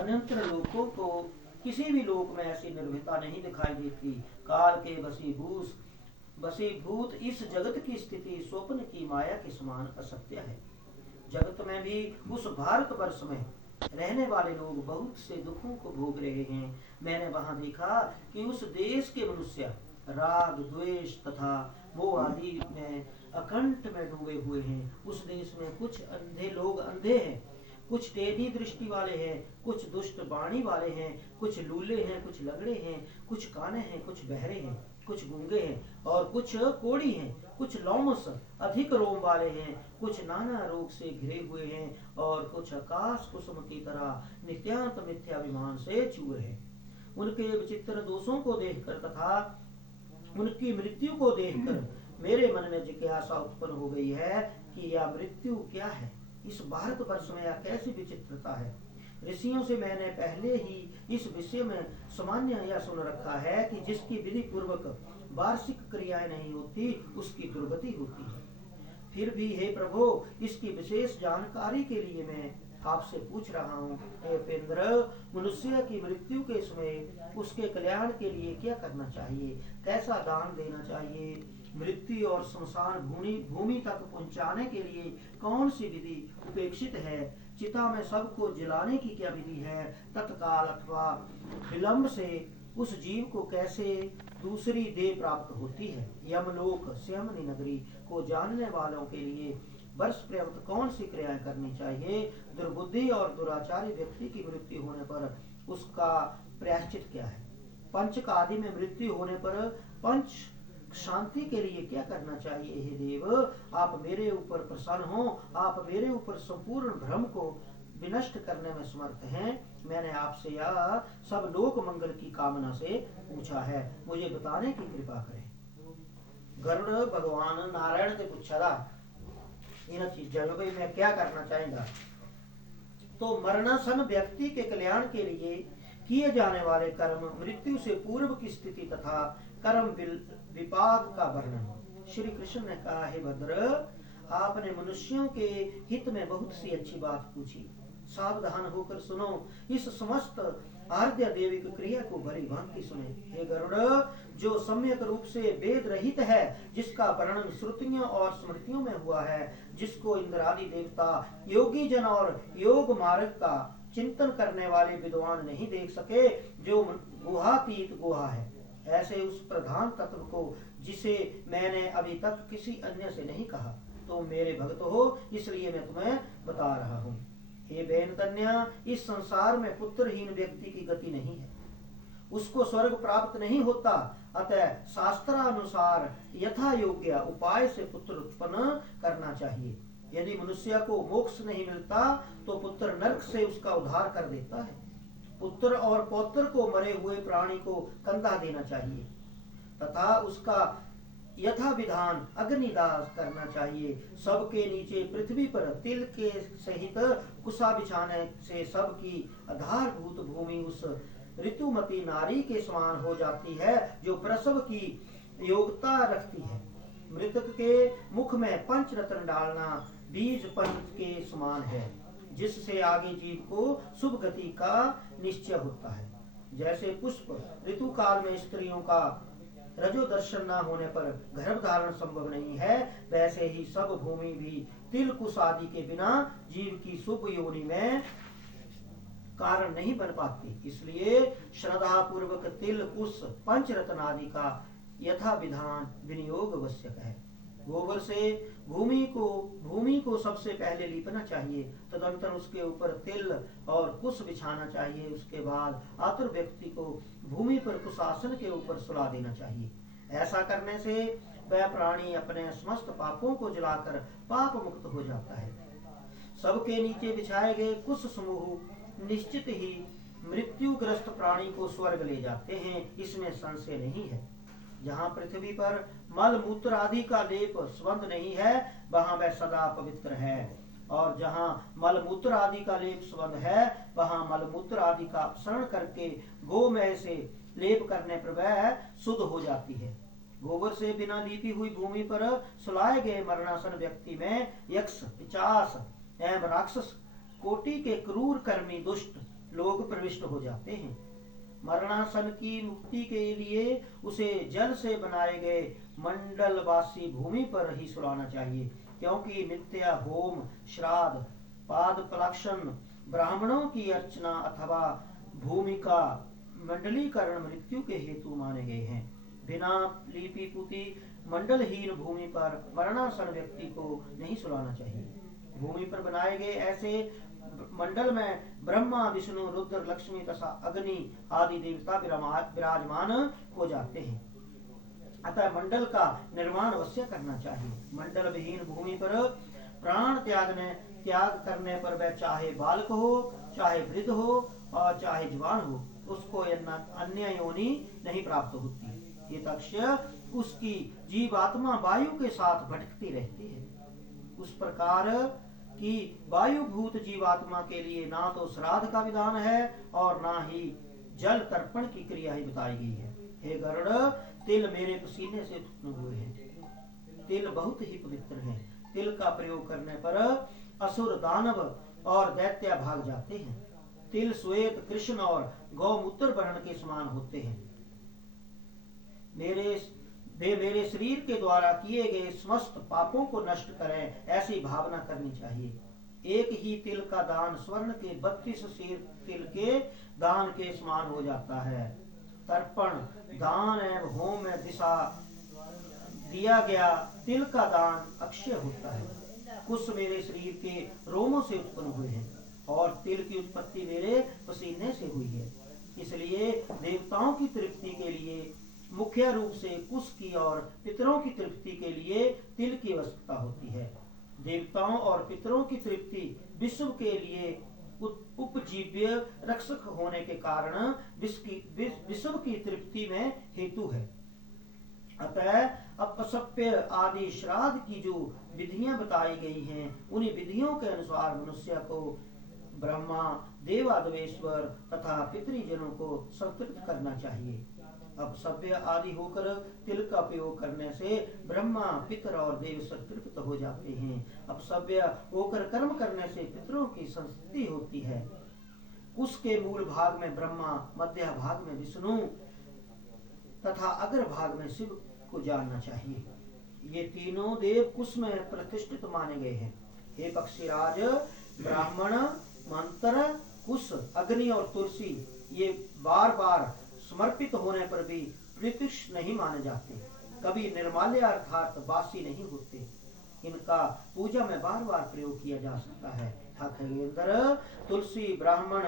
अनंतर लोकों को किसी भी लोक में ऐसी निर्भयता नहीं दिखाई देती। काल के बसीभूत इस जगत की स्थिति स्वप्न की माया के समान असत्य है। जगत में भी उस भारतवर्ष में रहने वाले लोग बहुत से दुखों को भोग रहे हैं। मैंने वहां देखा कि उस देश के मनुष्य राग द्वेष तथा मोह आदि में अकंठ में डूबे हुए हैं। उस देश में कुछ अंधे लोग अंधे हैं, कुछ टेढ़ी दृष्टि वाले हैं, कुछ दुष्ट वाणी वाले हैं, कुछ लूले हैं, कुछ लगड़े हैं, कुछ काने हैं, कुछ बहरे हैं, कुछ गूंगे हैं और कुछ कोढ़ी हैं, कुछ लोमस अधिक रोम वाले हैं, कुछ नाना रोग से घिरे हुए हैं और कुछ आकाश कुसुम की तरह नित्यांत मिथ्याभिमान से चूर हैं। उनके विचित्र दोषों को देखकर तथा उनकी मृत्यु को देखकर मेरे मन में जिज्ञासा उत्पन्न हो गई है कि यह मृत्यु क्या है, इस भारतवर्ष में यह कैसी विचित्रता है। ऋषियों से मैंने पहले ही इस विषय में सामान्य यह सुन रखा है कि जिसकी विधि पूर्वक वार्षिक क्रियाएं नहीं होती उसकी दुर्गति होती है। फिर भी हे प्रभु, इसकी विशेष जानकारी के लिए मैं आपसे पूछ रहा हूँ। हे पेंद्र, मनुष्य की मृत्यु के समय उसके कल्याण के लिए क्या करना चाहिए, कैसा दान देना चाहिए, मृत्यु और श्मशान भूमि तक पहुंचाने के लिए कौन सी विधि उपेक्षित है, चिता में सबको जलाने की क्या विधि है, तत्काल अथवा विलंब से उस जीव को कैसे दूसरी देह प्राप्त होती है, यमलोक श्यामनी नगरी को जानने वालों के लिए वर्ष पर्यंत कौन सी क्रियाएं करनी चाहिए, दुर्बुद्धि और दुराचारी व्यक्ति की मृत्यु होने पर उसका प्रायश्चित क्या है, पंचक आदि में मृत्यु होने पर पंच शांति के लिए क्या करना चाहिए। हे देव, आप मेरे ऊपर प्रसन्न हो, आप मेरे ऊपर संपूर्ण भ्रम को विनष्ट करने में समर्थ हैं। मैंने आपसे यह सब लोक मंगल की कामना से पूछा है, मुझे बताने की कृपा करें। गरुड़ भगवान नारायण से पूछा था इन चीजों में मैं क्या करना चाहेगा। तो मरणासन व्यक्ति के कल्याण के लिए किए जाने वाले कर्म, मृत्यु से पूर्व की स्थिति तथा कर्म विपाक का वर्णन। श्री कृष्ण ने कहा, हे भद्र, आपने मनुष्यों के हित में बहुत सी अच्छी बात पूछी, सावधान होकर सुनो, इस समस्त आद्य देविक क्रिया को भली भांति सुने। हे गरुड़, जो सम्यक रूप से वेद रहित है, जिसका वर्णन श्रुतियों और स्मृतियों में हुआ है, जिसको इंद्रादि देवता, योगी जन और योग मार्ग का चिंतन करने वाले विद्वान नहीं देख सके, जो गुहातीत गुहा है, ऐसे उस प्रधान तत्व को जिसे मैंने अभी तक किसी अन्य से नहीं कहा, तो मेरे भक्त हो, इसलिए मैं तुम्हें बता रहा हूँ। हे बहन कन्या, इस संसार में पुत्रहीन व्यक्ति की गति नहीं है, उसको स्वर्ग प्राप्त नहीं होता। अतः शास्त्रानुसार यथा योग्य उपाय से पुत्र उत्पन्न करना चाहिए। यदि मनुष्य को मोक्ष नहीं मिलता तो पुत्र नरक से उसका उद्धार कर देता है। पुत्र और पौत्र को मरे हुए प्राणी को कंधा देना चाहिए तथा उसका यथा विधान अग्निदाह करना चाहिए। सबके नीचे पृथ्वी पर तिल के सहित कुशा बिछाने से सबकी आधारभूत भूमि उस ऋतुमती नारी के समान हो जाती है, जो प्रसव की योग्यता रखती है। मृतक के मुख में पंच रत्न डालना बीज पंच के समान है, जिससे आगे जीव को शुभ गति का निश्चय होता है। जैसे पुष्प ऋतु काल में स्त्रियों का रजो दर्शन न होने पर गर्भ धारण संभव नहीं है, वैसे ही सब भूमि भी तिल कुश आदि के बिना जीव की शुभ योनि में कारण नहीं बन पाती। इसलिए श्रद्धा पूर्वक तिल कुश पंच रत्न आदि का यथा विधान विनियोग आवश्यक है। गोबर से भूमि को सबसे पहले लीपना चाहिए, तदंतर उसके ऊपर तिल और कुश बिछाना चाहिए। उसके बाद आतुर व्यक्ति को भूमि पर कुशासन के ऊपर सुला देना चाहिए। ऐसा करने से वह प्राणी अपने समस्त पापों को जलाकर पाप मुक्त हो जाता है। सबके नीचे बिछाए गए कुश समूह निश्चित ही मृत्युग्रस्त प्राणी को स्वर्ग ले जाते हैं, इसमें संशय नहीं है। जहाँ पृथ्वी पर मल मूत्र आदि का लेप सुगंध नहीं है, वहाँ वह सदा पवित्र है, और जहाँ मल मूत्र आदि का लेप सुगंध है, वहाँ मल मूत्र आदि का अपसरण करके गोमय से लेप करने पर वह शुद्ध हो जाती है। गोबर से बिना लीपी हुई भूमि पर सुलाए गए मरणासन व्यक्ति में यक्ष, पिशाच एवं राक्षस कोटि के क्रूर कर्मी दुष्ट लोग प्रविष्ट हो जाते हैं। मरणासन की मुक्ति के लिए उसे जल से बनाए गए मंडलवासी भूमि पर ही सुलाना चाहिए, क्योंकि नित्य होम, श्राद्ध, पाद प्रक्षालन, ब्राह्मणों की अर्चना अथवा भूमिका मंडलीकरण मृत्यु के हेतु माने गए हैं। बिना लिपि पुती मंडलहीन भूमि पर मरणासन व्यक्ति को नहीं सुलाना चाहिए। भूमि पर बनाए गए ऐसे मंडल में ब्रह्मा, विष्णु, रुद्र, लक्ष्मी तथा अग्नि आदि देवता विराजमान हो जाते हैं। अतः मंडल का निर्माण अवश्य करना चाहिए। मंडल विहीन भूमि पर प्राण त्याग करने पर वह चाहे बालक हो, चाहे वृद्ध हो और चाहे जवान हो, उसको अन्य योनि नहीं प्राप्त होती। ये तक्ष्य उसकी जीवात्मा वायु के साथ भटकती रहती है। उस प्रकार कि वायुभूत जीवात्मा के लिए ना तो श्राद्ध का विधान है और ना ही जल तर्पण की क्रिया ही बताई गई है। हे गरुड़, तिल मेरे पसीने से उत्पन्न हुए हैं। तिल बहुत ही पवित्र है। तिल का प्रयोग करने पर असुर, दानव और दैत्य भाग जाते हैं। तिल श्वेत, कृष्ण और गौमूत्र वर्ण के समान होते हैं। मेरे शरीर के द्वारा किए गए समस्त पापों को नष्ट करें, ऐसी भावना करनी चाहिए। एक ही तिल का दान स्वर्ण के 32 शेर तिल के दान के समान हो जाता है। तर्पण, दान एवं होम में दिया गया तिल का दान अक्षय होता है। कुछ मेरे शरीर के रोमों से उत्पन्न हुए हैं और तिल की उत्पत्ति मेरे पसीने से हुई है। इसलिए देवताओं की तृप्ति के लिए मुख्य रूप से कुश की और पितरों की तृप्ति के लिए तिल की आवश्यकता होती है। देवताओं और पितरों की तृप्ति विश्व के लिए उपजीव्य रक्षक होने के कारण विश्व की तृप्ति में हेतु है। अतः अपसप्य आदि श्राद्ध की जो विधियां बताई गई हैं, उन्हीं विधियों के अनुसार मनुष्य को ब्रह्मा, देवादेवेश्वर तथा पितृजनों को संतृप्त करना चाहिए। अपसभ्य आदि होकर तिल का प्रयोग करने से ब्रह्मा, पितर और देव संतृप्त हो जाते हैं। अपसभ्य होकर कर्म करने से पितरों की संस्तुति होती है। उसके मूल भाग में ब्रह्मा, मध्य भाग में विष्णु तथा अग्र भाग में शिव को जानना चाहिए। ये तीनों देव कुश में प्रतिष्ठित माने गए हैं। हे पक्षीराज, ब्राह्मण, मंत्र, कुश, अग्नि और तुलसी ये बार बार समर्पित होने पर भी प्रतिष्ठ नहीं माने जाते, कभी निर्माल्य अर्थात बासी नहीं होते। इनका पूजा में बार बार प्रयोग किया जा सकता है। खगेंद्र, तुलसी, ब्राह्मण,